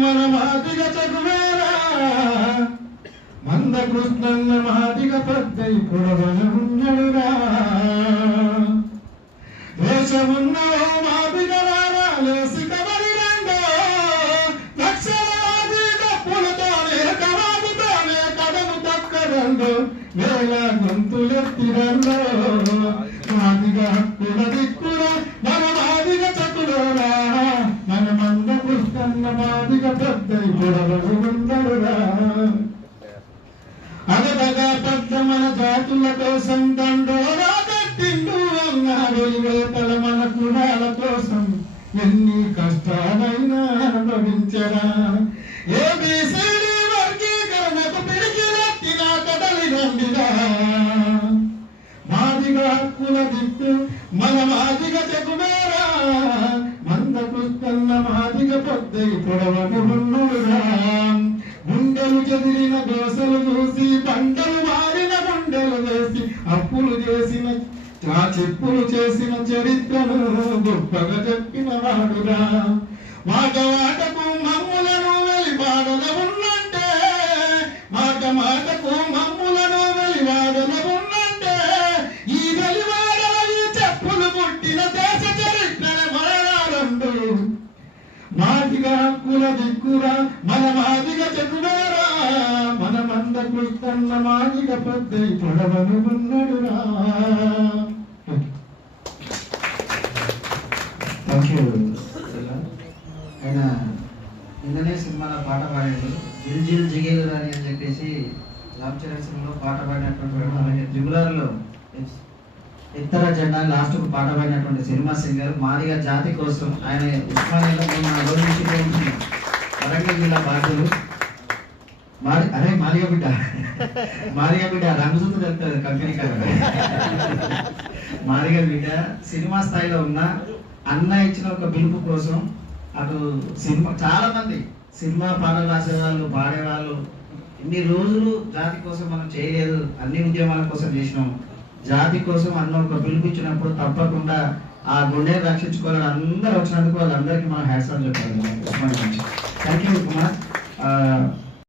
మన మాదిగ చదువేరా మంద కృష్ణన్న మాదిగ పెద్దై పొడవన ఉన్నడురా దేశమున్న ఓ మాదిగలారా కబడి రండో లక్షలాది డప్పులతోనే కవాబుతోనే కడము దక్కరండో వేల గొంతులెత్తి మాదిగ పెద్ద మన జాతుల కోసం దండోరా పెట్టిండు అన్నాడు వేతల మన కులాల కోసం ఎన్ని కష్టాలైనా అనుభవించరా ఏబిసిడి వర్గీకరణకు పిడికి నెత్తిన కదలి రండిరా మాదిగా హక్కుల దిక్కు మన మాదిగ చెకుమేరా మంద మాదిగ పొద్దై పొడవను ఉన్నురా గుండెలు చెదిరిన దోశలు చూసి పంటలు మారిన గుండెలు వేసి అప్పులు చేసిన ఆ చెప్పులు చేసిన చరిత్రను గొప్పగా చెప్పిన వాడురా. మాట మాటకు మమ్ములను వెలిపాడల ఉన్నంటే మాట మాటకు మాదిగా కుల దిక్కురా మన మాదిగ చెకుడారా మన మంద కృష్ణన్న మాదిగ పెద్ద పొడవను ఉన్నడురా. థ్యాంక్ యూ ఆయన నిన్ననే సినిమాలో పాట పాడాడు. జిల్ జిల్ జిగేలు రాని అని చెప్పేసి రామ్ చరణ్ సినిమాలో పాట పాడినటువంటి అలాగే జుగులార్లో ఇతర జెండా లాస్ట్కు పాట పాడినటువంటి సినిమా సింగర్ మాదిగా జాతి కోసం ఆయన ఉస్మానియాలో జిల్లా అరే మాలియా బిడ్డ మాలియా బిడ్డ రంగు వెళ్తారు కంపెనీ కదా మాలియా బిడ్డ సినిమా స్థాయిలో ఉన్న అన్న ఇచ్చిన ఒక పిలుపు కోసం అటు సినిమా చాలా మంది సినిమా పాటలు రాసేవాళ్ళు పాడేవాళ్ళు ఇన్ని రోజులు జాతి కోసం మనం చేయలేదు అన్ని ఉద్యమాల కోసం చేసినాం. జాతి కోసం అన్న ఒక పిలుపు ఇచ్చినప్పుడు తప్పకుండా ఆ గుండె రక్షించుకోవాలని అందరూ వచ్చినందుకు వాళ్ళందరికీ మనం హ్యాట్స్ ఆన్ చెప్పాలి. థ్యాంక్ యూ కుమార్ ఆ,